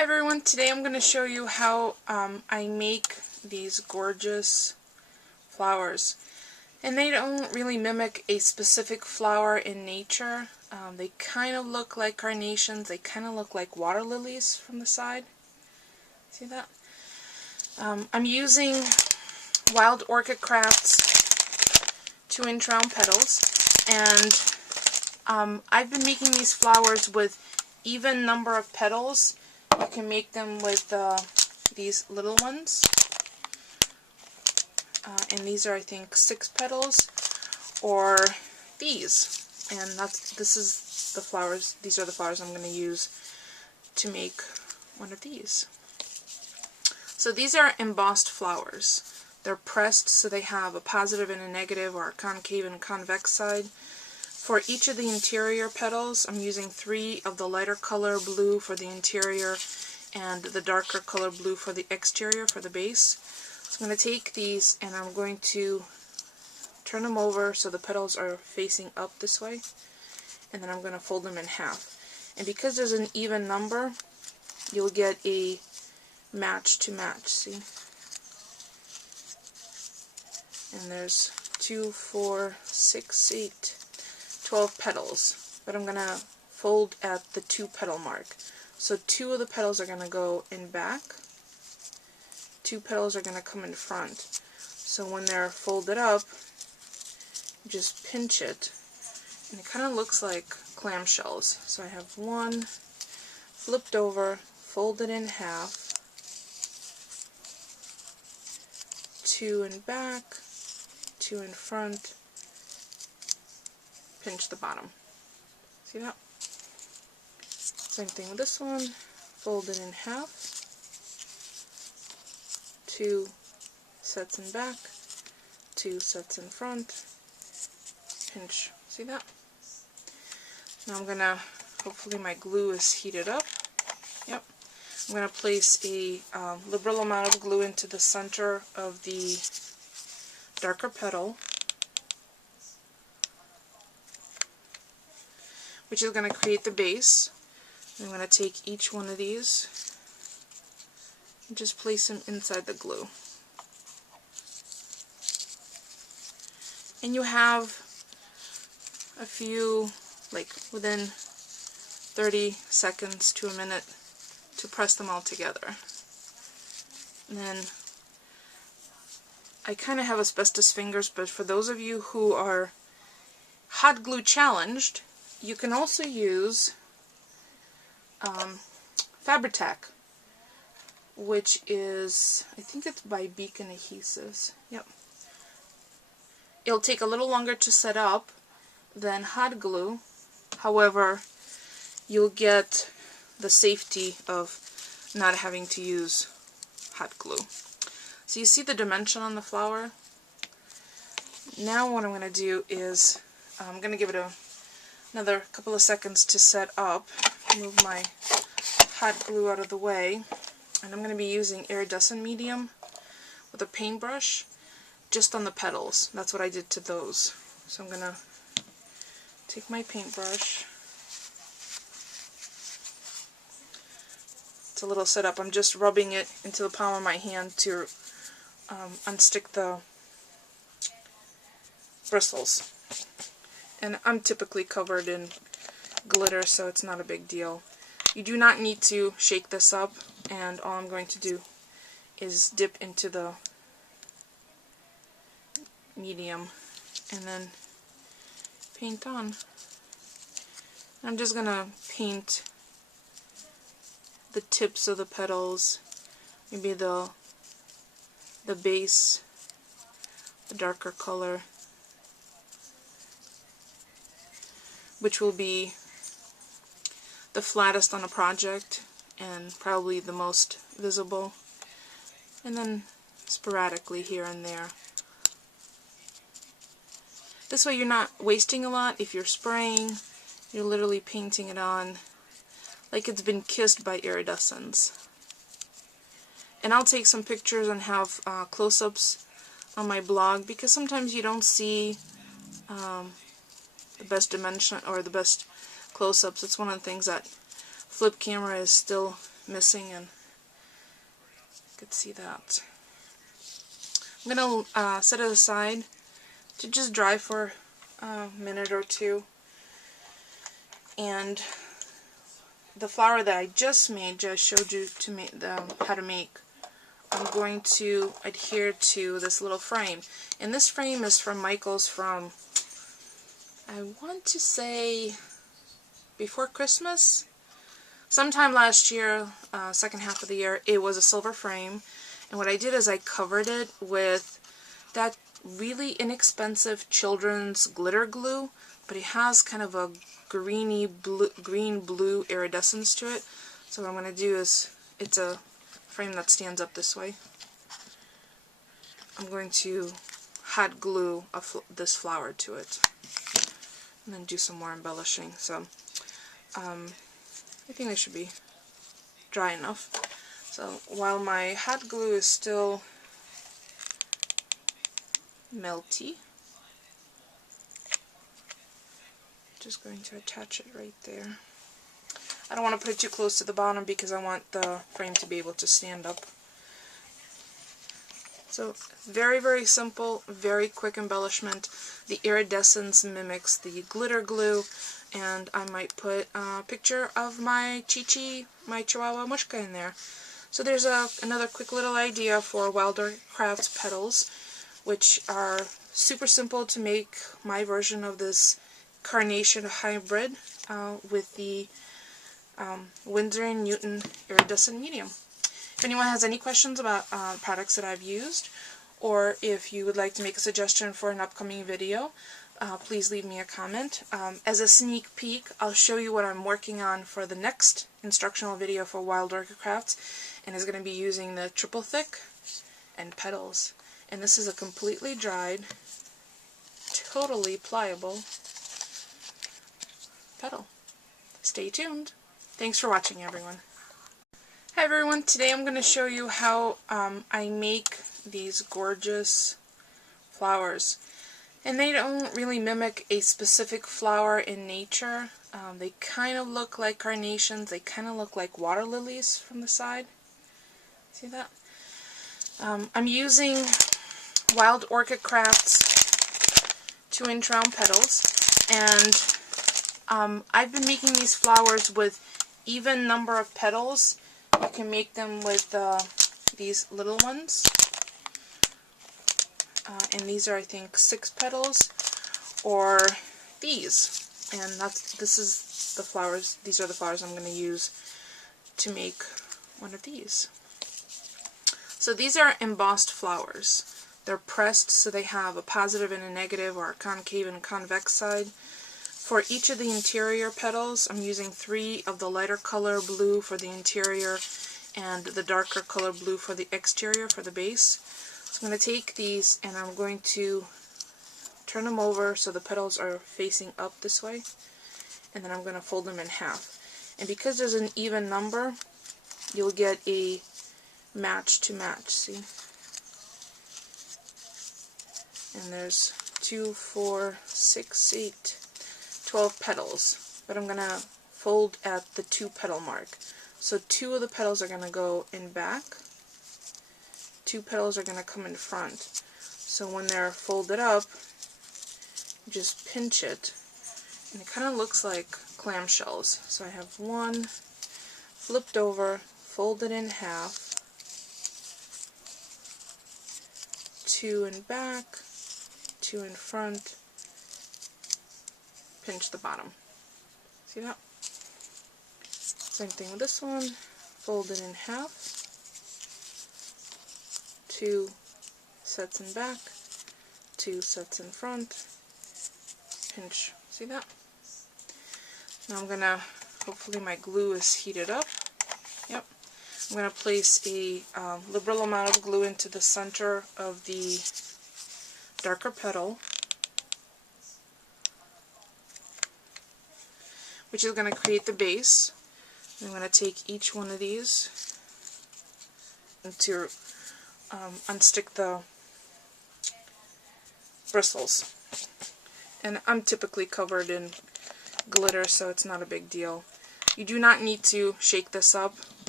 Hi everyone, today I'm going to show you how I make these gorgeous flowers. And they don't really mimic a specific flower in nature. They kind of look like carnations, they kind of look like water lilies from the side. See that? I'm using Wild Orchid Crafts 2-inch round petals, and I've been making these flowers with even number of petals. You can make them with these little ones, and these are, I think, 6 petals, or these. And this is the flowers. These are the flowers I'm going to use to make one of these. So these are embossed flowers. They're pressed, so they have a positive and a negative, or a concave and a convex side. For each of the interior petals, I'm using 3 of the lighter color blue for the interior and the darker color blue for the exterior, for the base. So I'm going to take these and I'm going to turn them over so the petals are facing up this way, and then I'm going to fold them in half. And because there's an even number, you'll get a match to match, see? And there's 2, 4, 6, 8, 12 petals, but I'm going to fold at the 2 petal mark. So 2 of the petals are going to go in back, 2 petals are going to come in front. So when they're folded up, you just pinch it, and it kind of looks like clamshells. So I have 1 flipped over, folded in half, 2 in back, 2 in front, pinch the bottom. See that? Same thing with this one. Fold it in half, 2 sets in back, 2 sets in front, pinch. See that? Now I'm gonna, hopefully my glue is heated up. Yep. I'm gonna place a liberal amount of glue into the center of the darker petal, which is going to create the base. I'm going to take each one of these and just place them inside the glue. And you have a few, like within 30 seconds to a minute, to press them all together. And then I kind of have asbestos fingers, but for those of you who are hot glue challenged, you can also use Fabri-Tac, which is, I think it's by Beacon Adhesives. Yep. It'll take a little longer to set up than hot glue. However, you'll get the safety of not having to use hot glue. So you see the dimension on the flower? Now what I'm going to do is I'm going to give it another couple of seconds to set up. Move my hot glue out of the way, and I'm going to be using iridescent medium with a paintbrush just on the petals. That's what I did to those. So I'm going to take my paintbrush. It's a little set up. I'm just rubbing it into the palm of my hand to unstick the bristles. And I'm typically covered in glitter, so it's not a big deal. You do not need to shake this up, and all I'm going to do is dip into the medium and then paint on. I'm just going to paint the tips of the petals, maybe the base, the darker color, which will be the flattest on a project and probably the most visible, and then sporadically here and there. This way you're not wasting a lot. If you're spraying, you're literally painting it on like it's been kissed by iridescence. And I'll take some pictures and have close-ups on my blog, because sometimes you don't see the best dimension or the best close-ups. It's one of the things that flip camera is still missing, and you could see that. I'm going to set it aside to just dry for a minute or two. And the flower that I just made, just showed you to make how to make, I'm going to adhere to this little frame. And this frame is from Michael's from, I want to say, before Christmas? Sometime last year, second half of the year. It was a silver frame. And what I did is I covered it with that really inexpensive children's glitter glue, but it has kind of a green blue iridescence to it. So what I'm going to do is, it's a frame that stands up this way. I'm going to hot glue this flower to it, and then do some more embellishing. So I think they should be dry enough. So while my hot glue is still melty, just going to attach it right there. I don't want to put it too close to the bottom because I want the frame to be able to stand up. So very, very simple, very quick embellishment. The iridescence mimics the glitter glue, and I might put a picture of my Chi-Chi, my Chihuahua Mushka, in there. So there's another quick little idea for Wild Orchid Crafts petals, which are super simple to make. My version of this Carnation hybrid with the Winsor & Newton iridescent medium. If anyone has any questions about products that I've used, or if you would like to make a suggestion for an upcoming video, please leave me a comment. As a sneak peek, I'll show you what I'm working on for the next instructional video for Wild Orchid Crafts, and is going to be using the triple thick and petals. And this is a completely dried, totally pliable petal. Stay tuned. Thanks for watching, everyone. Hi everyone, today I'm going to show you how I make these gorgeous flowers. And they don't really mimic a specific flower in nature. They kind of look like carnations, they kind of look like water lilies from the side. See that? I'm using Wild Orchid Crafts 2-inch round petals, and I've been making these flowers with even number of petals. You can make them with these little ones, and these are, I think, 6 petals, or these. And this is the flowers. These are the flowers I'm going to use to make one of these. So these are embossed flowers. They're pressed, so they have a positive and a negative, or a concave and convex side. For each of the interior petals, I'm using 3 of the lighter color blue for the interior and the darker color blue for the exterior, for the base. So I'm going to take these and I'm going to turn them over so the petals are facing up this way, and then I'm going to fold them in half. And because there's an even number, you'll get a match to match, see? And there's 2, 4, 6, 8, 12 petals, but I'm going to fold at the 2 petal mark. So 2 of the petals are going to go in back, 2 petals are going to come in front. So when they're folded up, just pinch it, and it kind of looks like clamshells. So I have 1 flipped over, folded in half, 2 in back, 2 in front, pinch the bottom. See that? Same thing with this one, fold it in half, 2 sets in back, 2 sets in front, pinch. See that? Now I'm gonna, hopefully my glue is heated up. Yep. I'm gonna place a liberal amount of glue into the center of the darker petal, which is going to create the base. I'm going to take each one of these and to unstick the bristles. And I'm typically covered in glitter, so it's not a big deal. You do not need to shake this up.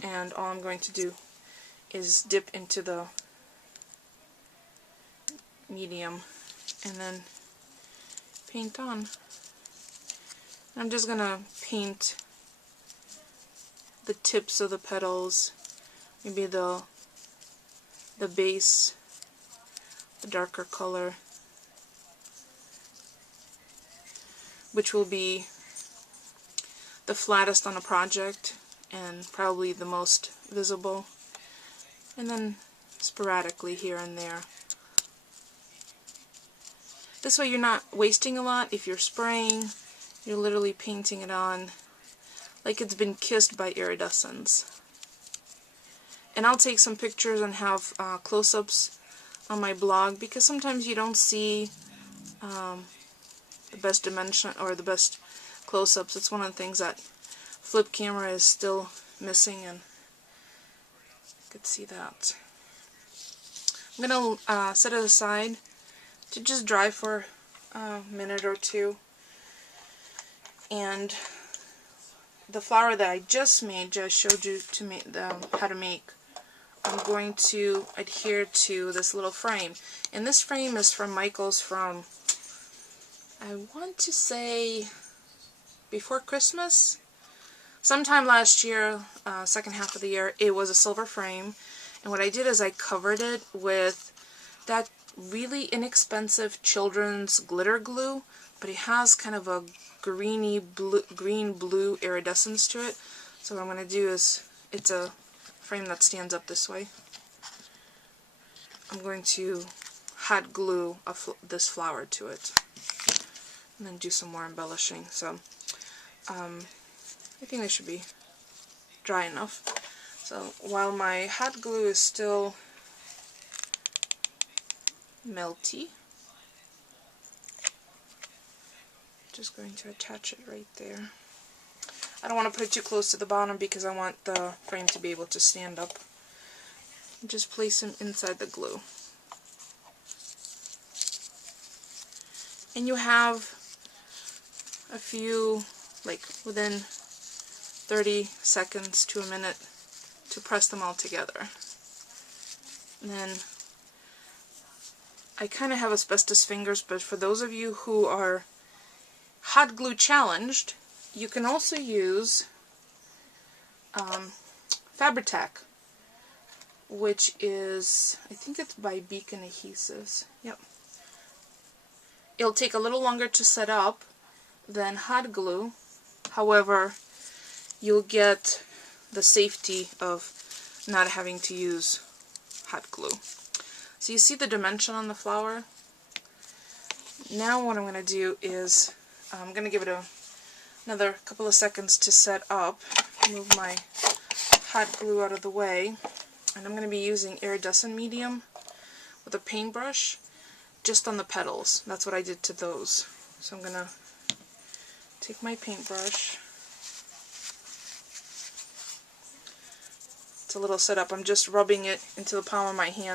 and all I'm going to do is dip into the medium and then paint on. I'm just gonna paint the tips of the petals, maybe the base, the darker color, which will be the flattest on a project and probably the most visible, and then sporadically here and there. This way you're not wasting a lot. If you're spraying, you're literally painting it on like it's been kissed by iridescence. And I'll take some pictures and have close-ups on my blog, because sometimes you don't see the best dimension or the best close-ups. It's one of the things that flip camera is still missing, and you could see that. I'm going to set it aside to just dry for a minute or two. And the flower that I just made, just showed you to make how to make, I'm going to adhere to this little frame. And this frame is from Michael's from, I want to say, before Christmas? Sometime last year, second half of the year. It was a silver frame. And what I did is I covered it with that really inexpensive children's glitter glue, but it has kind of a green-blue iridescence to it. So what I'm going to do is, it's a frame that stands up this way. I'm going to hot glue this flower to it, and then do some more embellishing. So I think this should be dry enough. So while my hot glue is still melty, just going to attach it right there. I don't want to put it too close to the bottom because I want the frame to be able to stand up. Just place them inside the glue. And you have a few, like within 30 seconds to a minute, to press them all together. And then I kind of have asbestos fingers, but for those of you who are hot glue challenged, you can also use Fabri-Tac, which is, I think it's by Beacon Adhesives. Yep. It'll take a little longer to set up than hot glue. However, you'll get the safety of not having to use hot glue. So you see the dimension on the flower? Now what I'm going to do is, I'm going to give it another couple of seconds to set up. Move my hot glue out of the way. And I'm going to be using iridescent medium with a paintbrush just on the petals. That's what I did to those. So I'm going to take my paintbrush. It's a little set up. I'm just rubbing it into the palm of my hand.